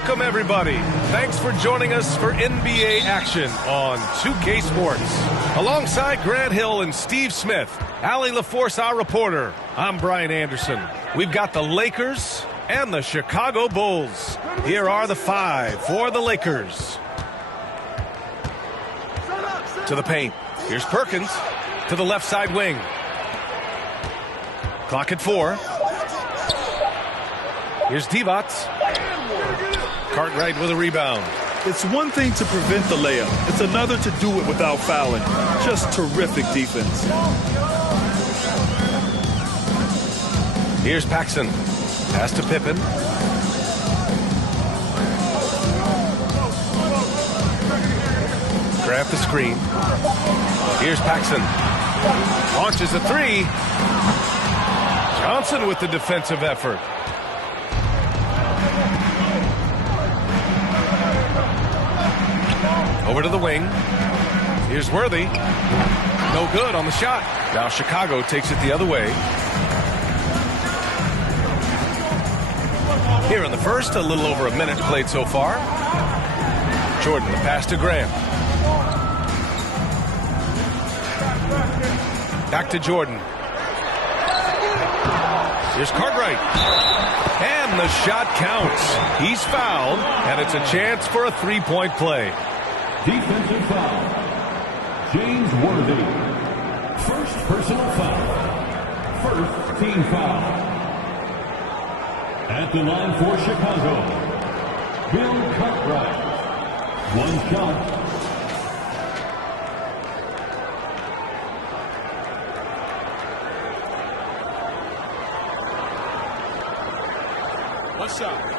Welcome, everybody. Thanks for joining us for NBA action on 2K Sports. Alongside Grant Hill and Steve Smith, Allie LaForce, our reporter, I'm Brian Anderson. We've got the Lakers and the Chicago Bulls. Here are the five for the Lakers. To the paint. Here's Perkins to the left side wing. Clock at 4. Here's Divac. Cartwright with a rebound. It's one thing to prevent the layup. It's another to do it without fouling. Just terrific defense. Here's Paxson. Pass to Pippen. Grab the screen. Here's Paxson. Launches a three. Johnson with the defensive effort. Over to the wing. Here's Worthy. No good on the shot. Now Chicago takes it the other way. Here in the first, a little over a minute played so far. Jordan, the pass to Grant. Back to Jordan. Here's Cartwright. And the shot counts. He's fouled, and it's a chance for a three-point play. Defensive foul. James Worthy. First personal foul. First team foul. At the line for Chicago, Bill Cartwright. One shot. One shot.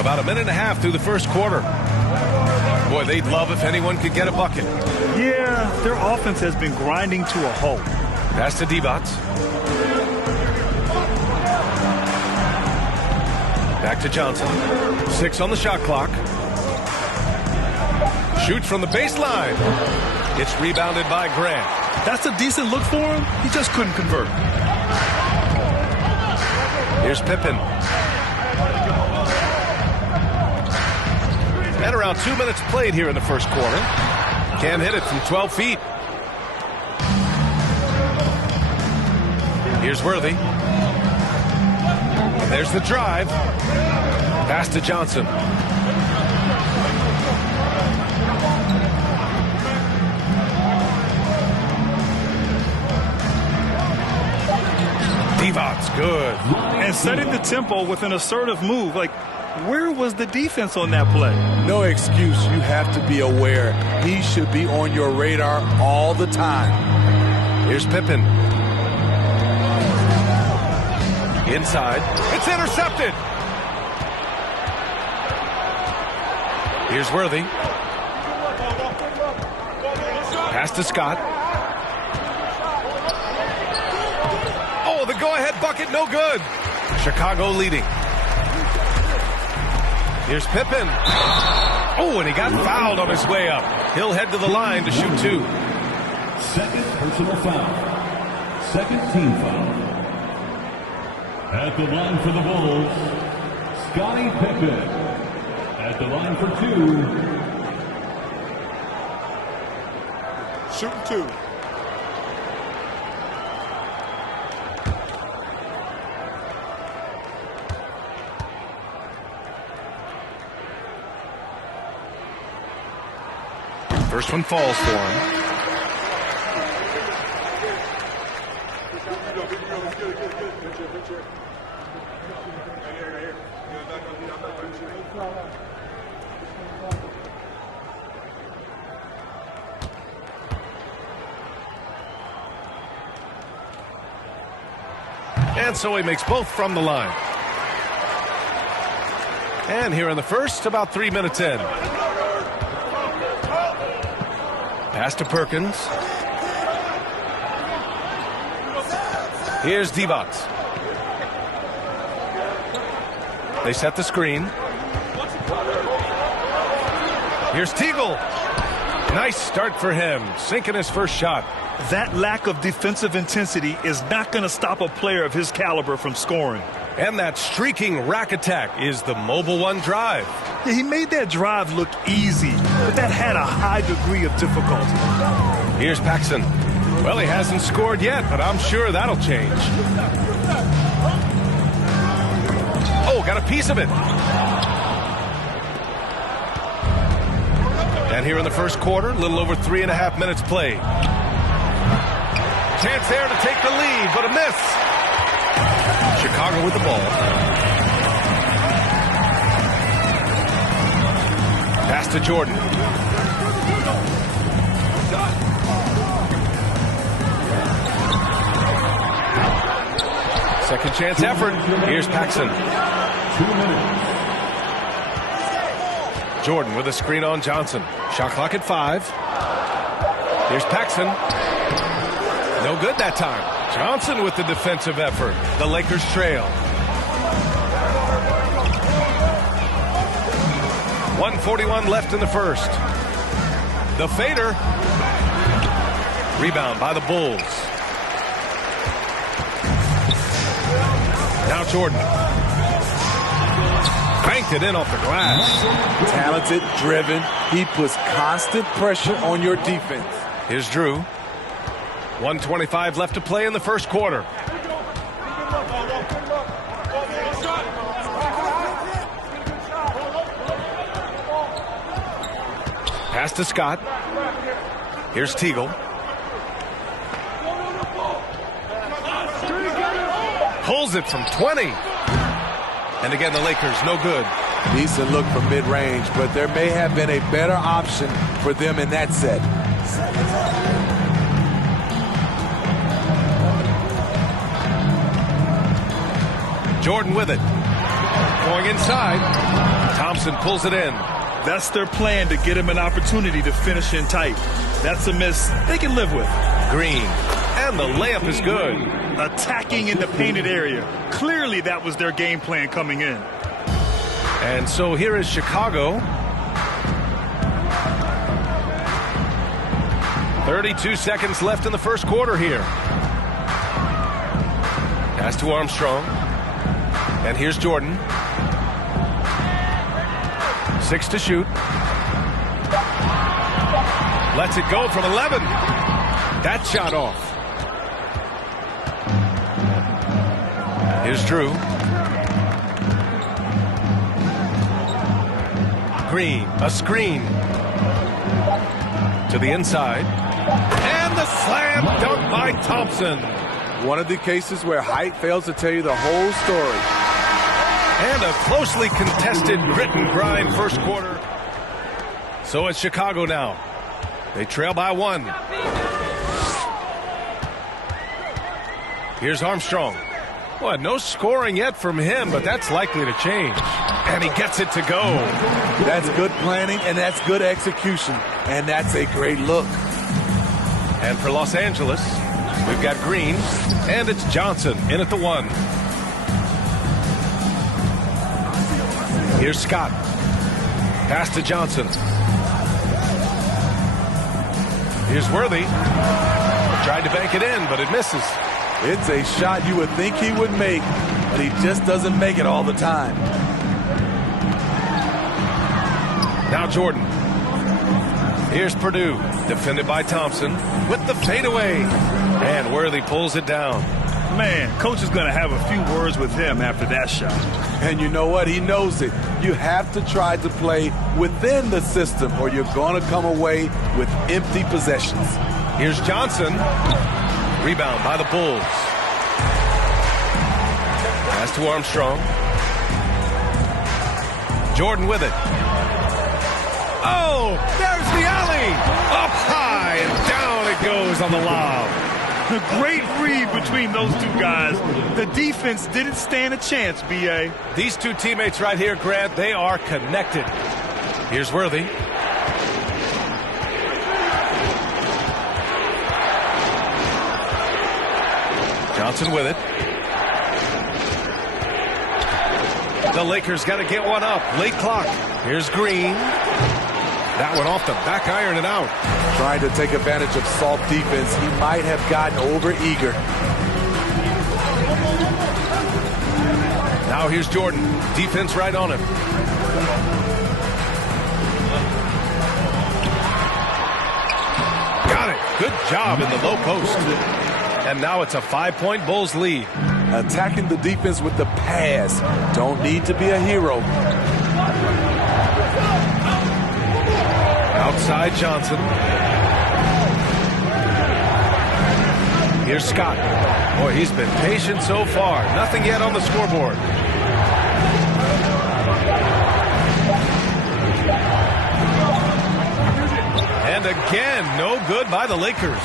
About a minute and a half through the first quarter. Boy, they'd love if anyone could get a bucket. Yeah, their offense has been grinding to a halt. Pass to Divac. Back to Johnson. 6 on the shot clock. Shoots from the baseline. It's rebounded by Grant. That's a decent look for him. He just couldn't convert. Here's Pippen. And around 2 minutes played here in the first quarter. Can't hit it from 12 feet. Here's Worthy. And there's the drive. Pass to Johnson. Divac's good. And setting the tempo with an assertive move. Like, where was the defense on that play? No excuse. You have to be aware. He should be on your radar all the time. Here's Pippen. Inside. It's intercepted. Here's Worthy. Pass to Scott. Oh, the go-ahead bucket, no good. Chicago leading. Here's Pippen. Oh, and he got fouled on his way up. He'll head to the line to shoot 2. Second personal foul. Second team foul. At the line for the Bulls, Scottie Pippen. At the line for 2. Shooting 2. First one falls for him. And so he makes both from the line. And here in the first, about 3 minutes in. Pass to Perkins. Here's Divac. They set the screen. Here's Teagle. Nice start for him, sinking his first shot. That lack of defensive intensity is not going to stop a player of his caliber from scoring. And that streaking rack attack is the Mobile One drive. Yeah, he made that drive look easy, but that had a high degree of difficulty. Here's Paxson. Well, he hasn't scored yet, but I'm sure that'll change. Oh, got a piece of it. And here in the first quarter, a little over 3.5 minutes played. Chance there to take the lead, but a miss. Chicago with the ball. Pass to Jordan. Second chance effort. Here's Paxson. 2 minutes. Jordan with a screen on Johnson. Shot clock at 5. Here's Paxson. No good that time. Johnson with the defensive effort. The Lakers trail. 1:41 left in the first. The fader. Rebound by the Bulls. Now Jordan. Cranked it in off the glass. Talented, driven. He puts constant pressure on your defense. Here's Drew. 1:25 left to play in the first quarter. Pass to Scott. Here's Teagle. Pulls it from 20. And again, the Lakers, no good. Decent look from mid-range, but there may have been a better option for them in that set. Jordan with it. Going inside. Thompson pulls it in. That's their plan, to get him an opportunity to finish in tight. That's a miss they can live with. Green. And the layup is good. Attacking in the painted area. Clearly that was their game plan coming in. And so here is Chicago. 32 seconds left in the first quarter here. Pass to Armstrong. And here's Jordan. 6 to shoot. Lets it go from 11. That shot off. Here's Drew. Green, a screen. To the inside. And the slam dunk by Thompson. One of the cases where height fails to tell you the whole story. And a closely contested grit and grind first quarter. So it's Chicago now. They trail by 1. Here's Armstrong. Well, no scoring yet from him, but that's likely to change. And he gets it to go. That's good planning, and that's good execution. And that's a great look. And for Los Angeles, we've got Green, and it's Johnson in at the 1. Here's Scott. Pass to Johnson. Here's Worthy. Tried to bank it in, but it misses. It's a shot you would think he would make, but he just doesn't make it all the time. Now Jordan. Here's Purdue, defended by Thompson with the fadeaway. And Worthy pulls it down. Man, coach is going to have a few words with him after that shot. And you know what? He knows it. You have to try to play within the system or you're going to come away with empty possessions. Here's Johnson. Rebound by the Bulls. Pass to Armstrong. Jordan with it. Oh, there's the alley. Up high and down it goes on the lob. A great read between those two guys. The defense didn't stand a chance, B.A. These two teammates right here, Grant, they are connected. Here's Worthy. Johnson with it. The Lakers got to get one up. Late clock. Here's Green. That one off the back iron and out. Trying to take advantage of soft defense. He might have gotten over-eager. Now here's Jordan. Defense right on him. Got it. Good job in the low post. And now it's a 5-point Bulls lead. Attacking the defense with the pass. Don't need to be a hero. Outside Johnson. Here's Scott. Boy, he's been patient so far. Nothing yet on the scoreboard. And again, no good by the Lakers.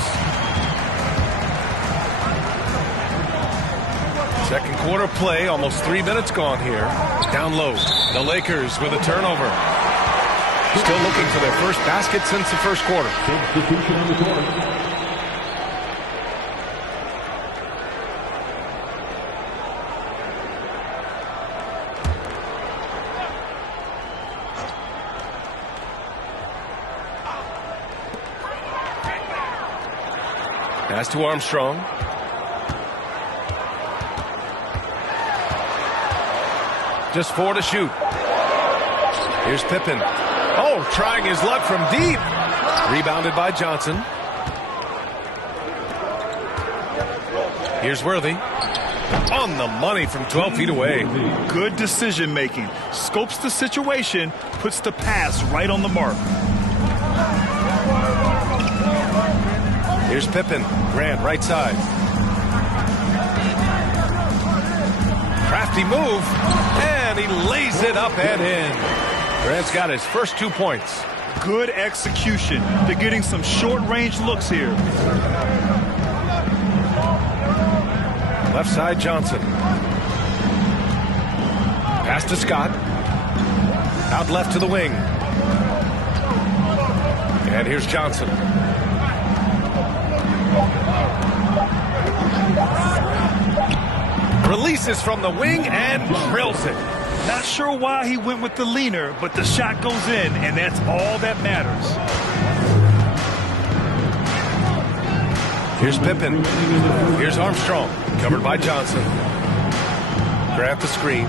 Second quarter play, almost 3 minutes gone here. Down low. The Lakers with a turnover. Still looking for their first basket since the first quarter. Substitution on the court. Pass to Armstrong. Just 4 to shoot. Here's Pippen. Oh, trying his luck from deep. Rebounded by Johnson. Here's Worthy. On the money from 12 feet away. Good decision making. Scopes the situation, puts the pass right on the mark. Here's Pippen. Grant, right side. Crafty move. And he lays it up and in. Grant's got his first 2 points. Good execution. They're getting some short-range looks here. Left side, Johnson. Pass to Scott. Out left to the wing. And here's Johnson. Releases from the wing and drills it. Not sure why he went with the leaner, but the shot goes in, and that's all that matters. Here's Pippen. Here's Armstrong. Covered by Johnson. Grab the screen.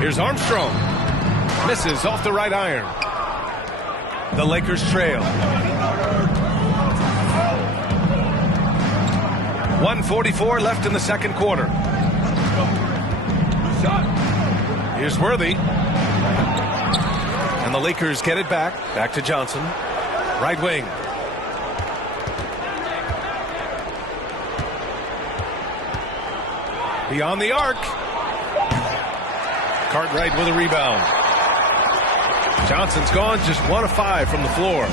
Here's Armstrong. Misses off the right iron. The Lakers trail. 1:44 left in the second quarter. Here's Worthy. And the Lakers get it back. Back to Johnson. Right wing. Beyond the arc. Cartwright with a rebound. Johnson's gone just 1 of 5 from the floor.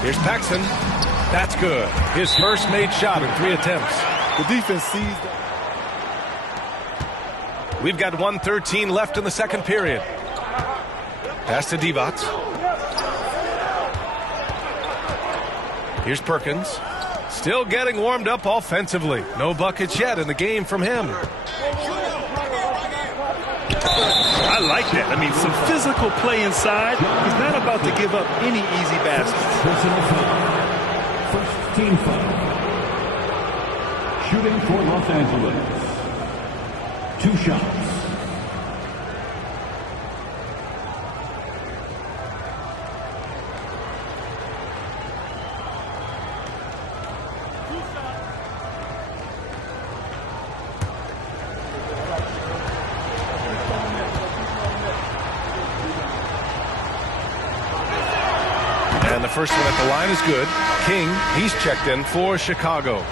Here's Paxson. That's good. His first made shot in 3 attempts. The defense sees that. We've got 1:13 left in the second period. Pass to Divac. Here's Perkins. Still getting warmed up offensively. No buckets yet in the game from him. I like that. I mean, some physical play inside. He's not about to give up any easy baskets. Personal foul. First team foul. Shooting for Los Angeles. 2 shots. And the first one at the line is good. King, he's checked in for Chicago.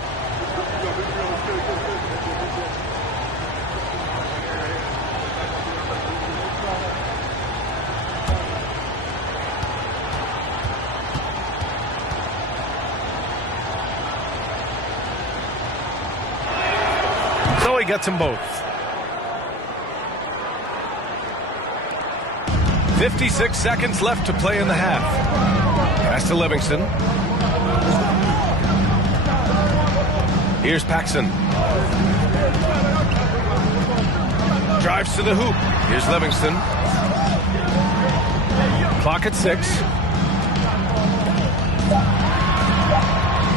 So he gets them both. 56 seconds left to play in the half. Pass to Livingston. Here's Paxson. Drives to the hoop. Here's Livingston. Clock at 6.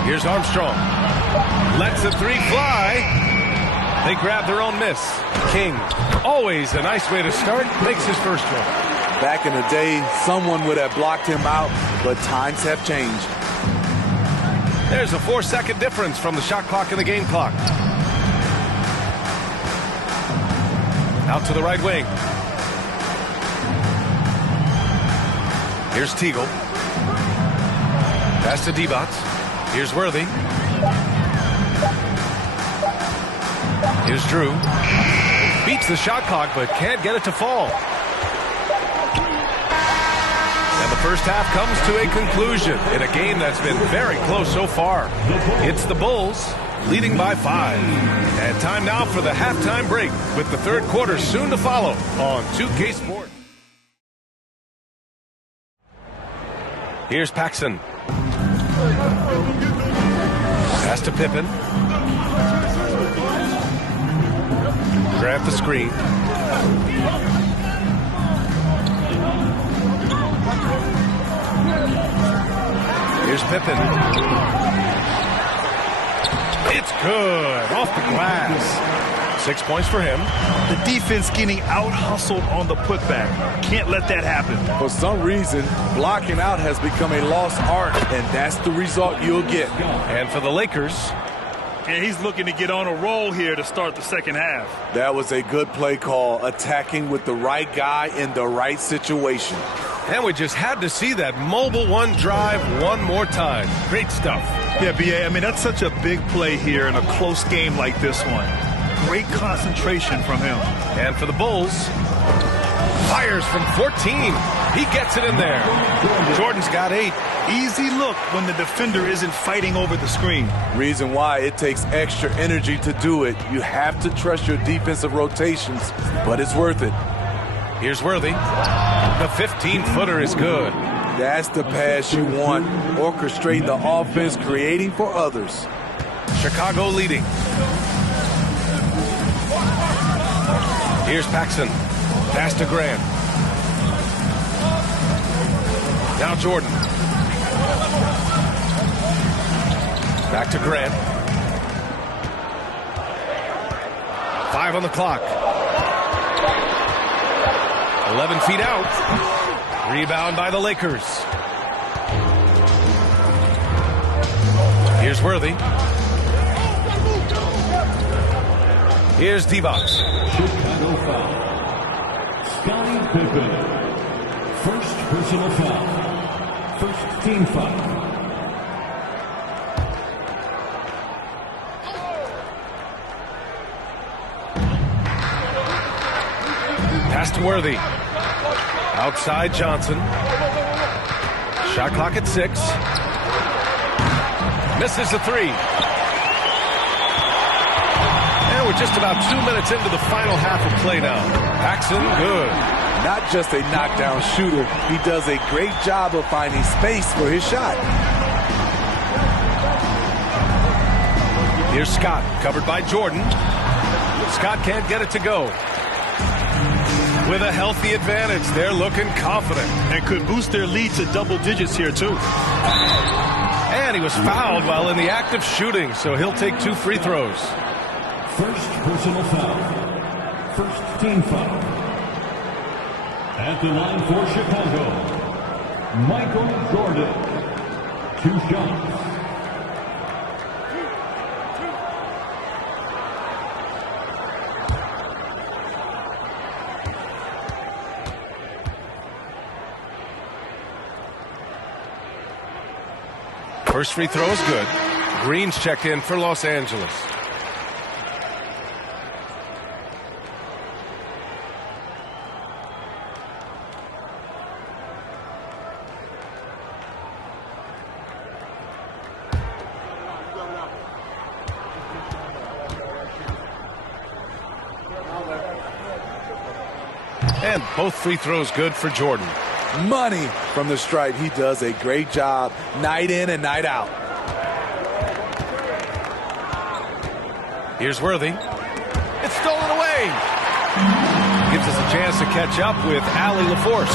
Here's Armstrong. Lets the three fly. They grab their own miss. King, always a nice way to start, makes his first one. Back in the day, someone would have blocked him out, but times have changed. There's a 4-second difference from the shot clock and the game clock. Out to the right wing. Here's Teagle. Pass to Divac. Here's Worthy. Here's Drew. Beats the shot clock, but can't get it to fall. And the first half comes to a conclusion in a game that's been very close so far. It's the Bulls leading by 5. And time now for the halftime break with the third quarter soon to follow on 2K Sports. Here's Paxson. Pass to Pippen. Grab the screen. Here's Pippen. It's good. Off the glass. 6 points for him. The defense getting out-hustled on the putback. Can't let that happen. For some reason, blocking out has become a lost art, and that's the result you'll get. And for the Lakers, And he's looking to get on a roll here to start the second half. That was a good play call, attacking with the right guy in the right situation. and we just had to see that mobile one drive one more time. Great stuff. Yeah, B.A., I mean, that's such a big play here in a close game like this one. Great concentration from him. And for the Bulls, fires from 14. He gets it in there. Jordan's got 8. Easy look when the defender isn't fighting over the screen. Reason why it takes extra energy to do it. You have to trust your defensive rotations, but it's worth it. Here's Worthy. The 15-footer is good. That's the pass you want. Orchestrating the offense, creating for others. Chicago leading. Here's Paxson. Pass to Grant. Now Jordan. Back to Grant. 5 on the clock. 11 feet out. Rebound by the Lakers. Here's Worthy. Here's Divac. Chicago foul. Scottie Pippen. First personal foul. First team foul. Pass to Worthy. Outside Johnson. Shot clock at 6. Misses the 3. And we're just about 2 minutes into the final half of play now. Paxson, good. Not just a knockdown shooter, he does a great job of finding space for his shot. Here's Scott, covered by Jordan. Scott can't get it to go. With a healthy advantage, they're looking confident. And could boost their lead to double digits here, too. And he was fouled while in the act of shooting, so he'll take 2 free throws. First personal foul. First team foul. At the line for Chicago, Michael Jordan. 2 shots. First free throw is good. Green's checked in for Los Angeles. And both free throws good for Jordan. Money from the stripe. He does a great job night in and night out. Here's Worthy. It's stolen away. gives us a chance to catch up with Allie LaForce.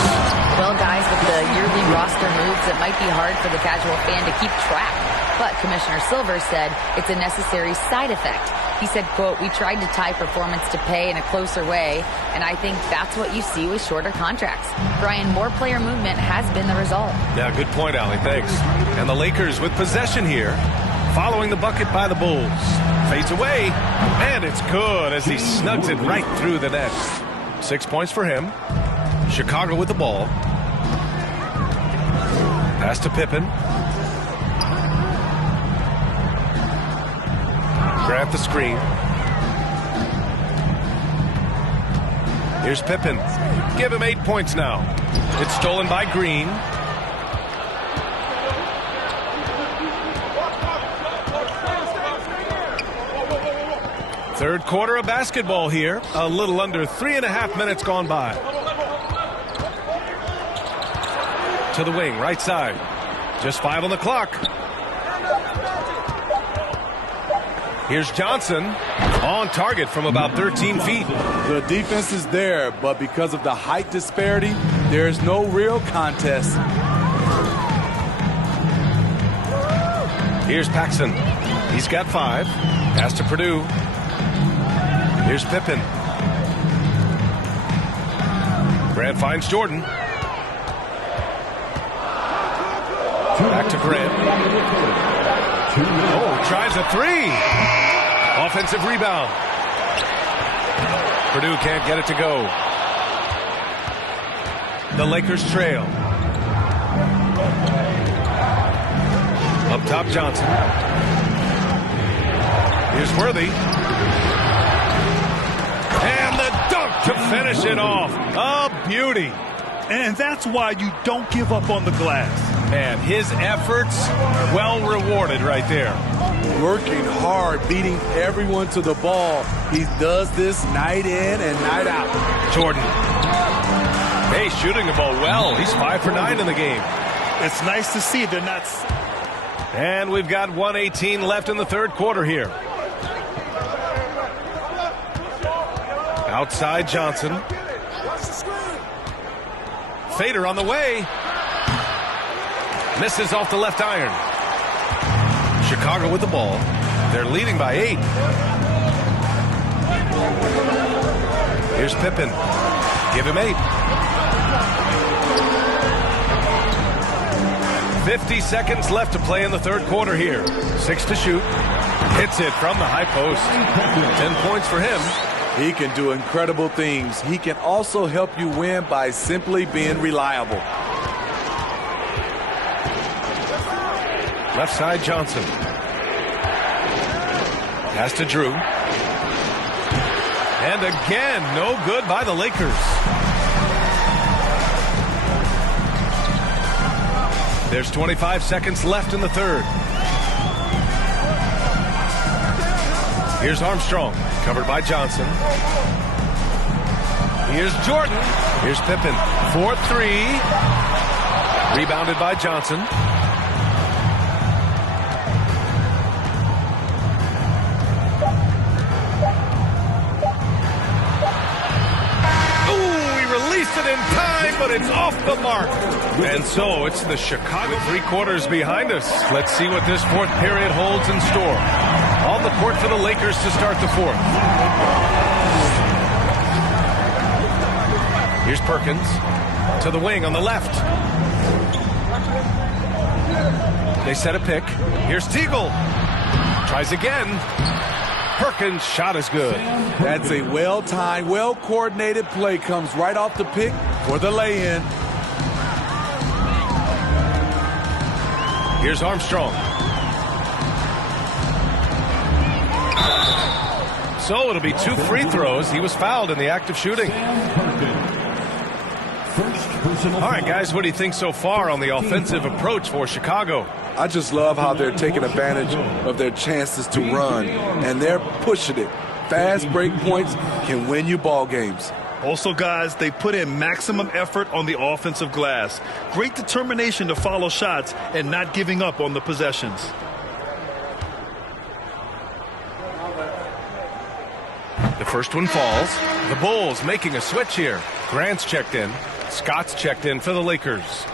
Well, guys, with the yearly roster moves, it might be hard for the casual fan to keep track. But Commissioner Silver said it's a necessary side effect. He said, quote, "We tried to tie performance to pay in a closer way, and I think that's what you see with shorter contracts." Brian, more player movement has been the result. Yeah, good point, Allie. Thanks. And the Lakers with possession here, following the bucket by the Bulls. Fades away, and it's good as he snugs it right through the net. 6 points for him. Chicago with the ball. Pass to Pippen. Grab the screen. Here's Pippen. Give him 8 points now. It's stolen by Green. Third quarter of basketball here. A little under 3.5 minutes gone by. To the wing, right side. Just 5 on the clock. Here's Johnson on target from about 13 feet. The defense is there, but because of the height disparity, there's no real contest. Here's Paxson. He's got 5. Pass to Purdue. Here's Pippen. Grant finds Jordan. Back to Grant. Oh, tries a 3. Offensive rebound. Purdue can't get it to go. The Lakers trail. Up top, Johnson. Here's Worthy. And the dunk to finish it off. A beauty. And that's why you don't give up on the glass. Man, his efforts well rewarded right there. Working hard, beating everyone to the ball. He does this night in and night out. Jordan. Hey, shooting the ball well. He's 5 for 9 in the game. It's nice to see they're not. And we've got 1:18 left in the third quarter here. Outside Johnson. Fader on the way. Misses off the left iron. Chicago with the ball. They're leading by 8. Here's Pippen. Give him 8. 50 seconds left to play in the third quarter here. 6 to shoot. Hits it from the high post. 10 points for him. He can do incredible things. He can also help you win by simply being reliable. Left side, Johnson. Pass to Drew. And again, no good by the Lakers. There's 25 seconds left in the third. Here's Armstrong, covered by Johnson. Here's Jordan. Here's Pippen. 4-3. Rebounded by Johnson. It in time, but it's off the mark. And so it's the Chicago 3 quarters behind us. Let's see what this fourth period holds in store. On the court for the Lakers to start the fourth. Here's Perkins to the wing on the left. They set a pick. Here's Teagle. Tries again. Perkins' shot is good. That's a well-timed, well-coordinated play. Comes right off the pick for the lay-in. Here's Armstrong. So it'll be 2 free throws. He was fouled in the act of shooting. All right, guys, what do you think so far on the offensive approach for Chicago? I just love how they're taking advantage of their chances to run, and they're pushing it. Fast break points can win you ball games. Also, guys, they put in maximum effort on the offensive glass. Great determination to follow shots and not giving up on the possessions. First one falls. The Bulls making a switch here. Grant's checked in. Scott's checked in for the Lakers.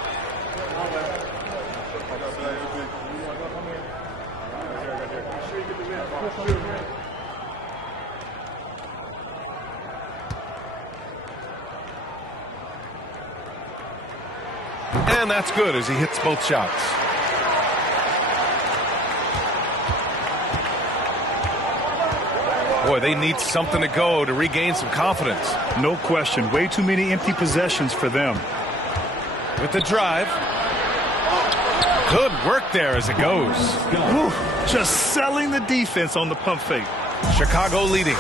And that's good as he hits both shots. Boy, they need something to go to regain some confidence. No question. Way too many empty possessions for them. With the drive. Good work there as it goes. Whew, just selling the defense on the pump fake. Chicago leading.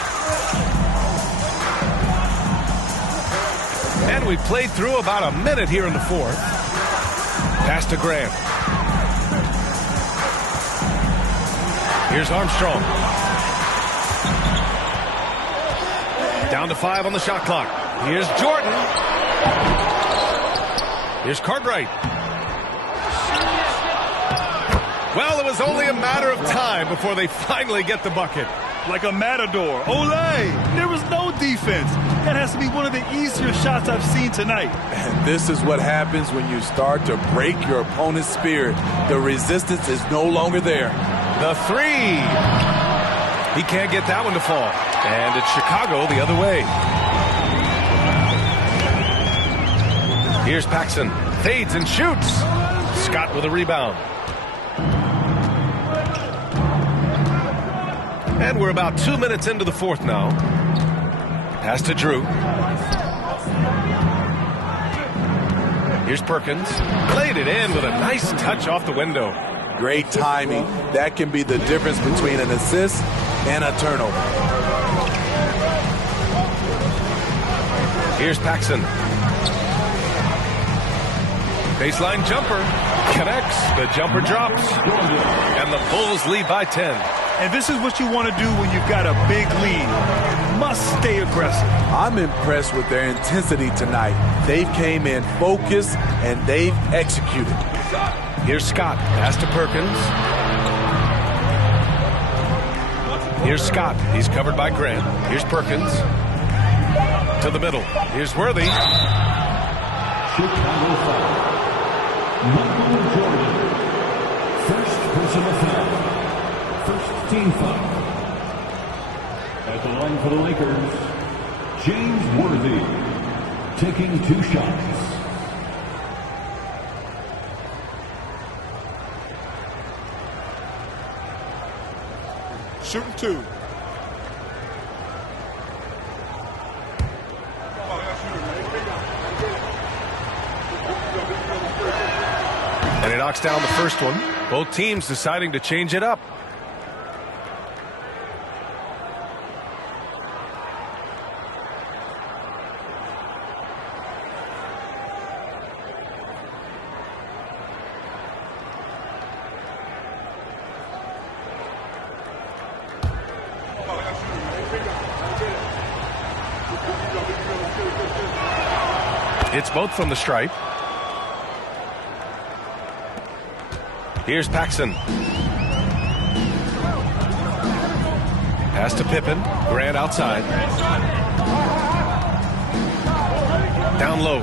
And we played through about a minute here in the fourth. Pass to Grant. Here's Armstrong. Down to 5 on the shot clock. Here's Jordan. Here's Cartwright. Well, it was only a matter of time before they finally get the bucket. Like a matador. Olé! There was no defense. That has to be one of the easier shots I've seen tonight. And this is what happens when you start to break your opponent's spirit. The resistance is no longer there. The three. He can't get that one to fall. And it's Chicago the other way. Here's Paxson. Fades and shoots. Scott with a rebound. And we're about 2 minutes into the fourth now. Pass to Drew. Here's Perkins. Played it in with a nice touch off the window. Great timing. That can be the difference between an assist and a turnover. Here's Paxson. Baseline jumper. Connects. The jumper drops. And the Bulls lead by 10. And this is what you want to do when you've got a big lead. Must stay aggressive. I'm impressed with their intensity tonight. They came in focused and they've executed. Here's Scott. Pass to Perkins. Here's Scott. He's covered by Grant. Here's Perkins. To the middle. Here's Worthy. Chicago foul. Michael Jordan. First personal foul. First team foul. At the line for the Lakers, James Worthy taking 2 shots. Shooting 2. And he knocks down the first one. Both teams deciding to change it up. It's both from the stripe. Here's Paxson. Pass to Pippen. Grant outside. Down low.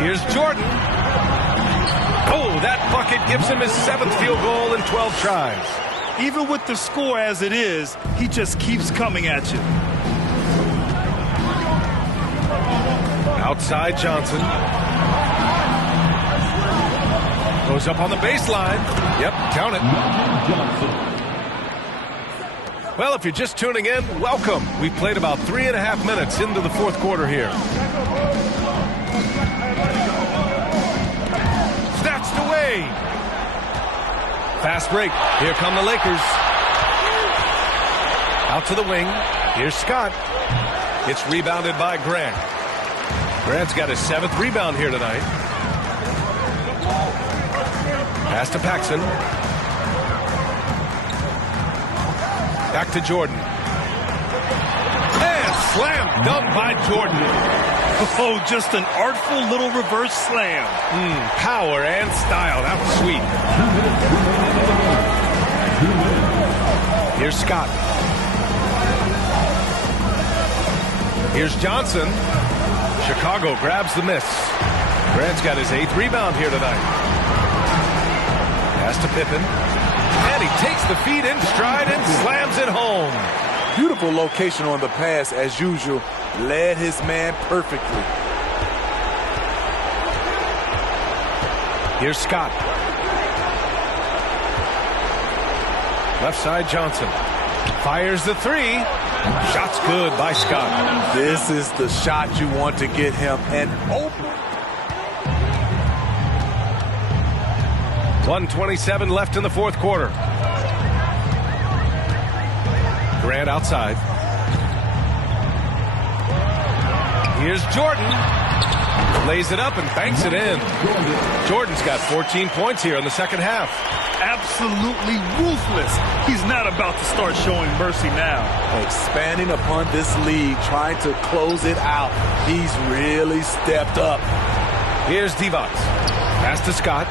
Here's Jordan. Oh, that bucket gives him his 7th field goal in 12 tries. Even with the score as it is, he just keeps coming at you. Outside Johnson. Goes up on the baseline. Yep, count it. Well, if you're just tuning in, welcome. We've played about 3.5 minutes into the fourth quarter here. Snatched away. Fast break. Here come the Lakers. Out to the wing. Here's Scott. It's rebounded by Grant. Grant's got his 7th rebound here tonight. Pass to Paxson. Back to Jordan. And slam dunk by Jordan. Oh, just an artful little reverse slam. Power and style. That was sweet. Here's Scott. Here's Johnson. Chicago grabs the miss. Grant's got his 8th rebound here tonight. Pass to Pippen. And he takes the feed in stride and slams it home. Beautiful location on the pass as usual. Led his man perfectly. Here's Scott. Left side Johnson. Fires the 3. Shot's good by Scott. This is the shot you want to get him an open. 1:27 left in the fourth quarter. Grant outside. Here's Jordan. Lays it up and banks it in. Jordan's got 14 points here in the second half. Absolutely ruthless. He's not about to start showing mercy now. Expanding upon this lead, trying to close it out. He's really stepped up. Here's Divac. Pass to Scott.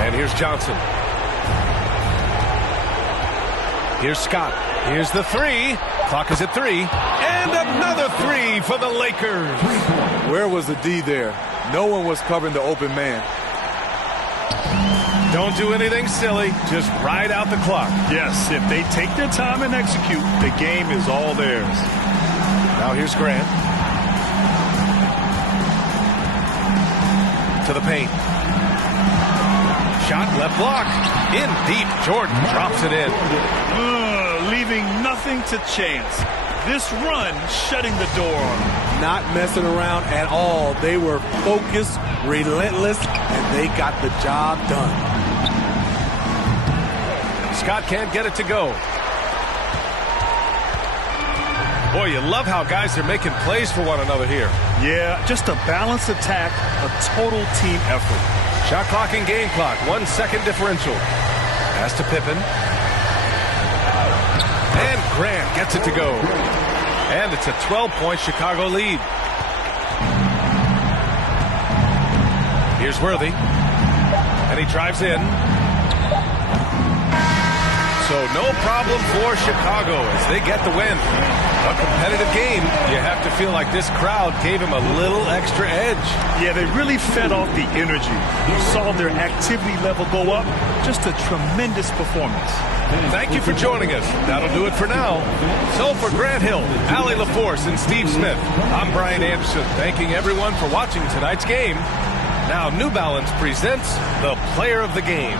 And here's Johnson. Here's Scott. Here's the 3. Clock is at 3. And another 3 for the Lakers. Where was the D there? No one was covering the open man. Don't do anything silly. Just ride out the clock. Yes, if they take their time and execute, the game is all theirs. Now here's Grant. To the paint. Shot left block. In deep. Jordan drops it in. Leaving nothing to chance. This run shutting the door on them. Not messing around at all. They were focused, relentless, and they got the job done. Scott can't get it to go. Boy, you love how guys are making plays for one another here. Yeah, just a balanced attack, a total team effort. Shot clock and game clock, 1 second differential. Pass to Pippen. And Grant gets it to go. And it's a 12-point Chicago lead. Here's Worthy. And he drives in. So no problem for Chicago as they get the win. A competitive game. You have to feel like this crowd gave him a little extra edge. Yeah, they really fed off the energy. You saw their activity level go up. Just a tremendous performance. Thank you for joining us. That'll do it for now. So for Grant Hill, Allie LaForce, and Steve Smith, I'm Brian Anderson, thanking everyone for watching tonight's game. Now New Balance presents the Player of the Game.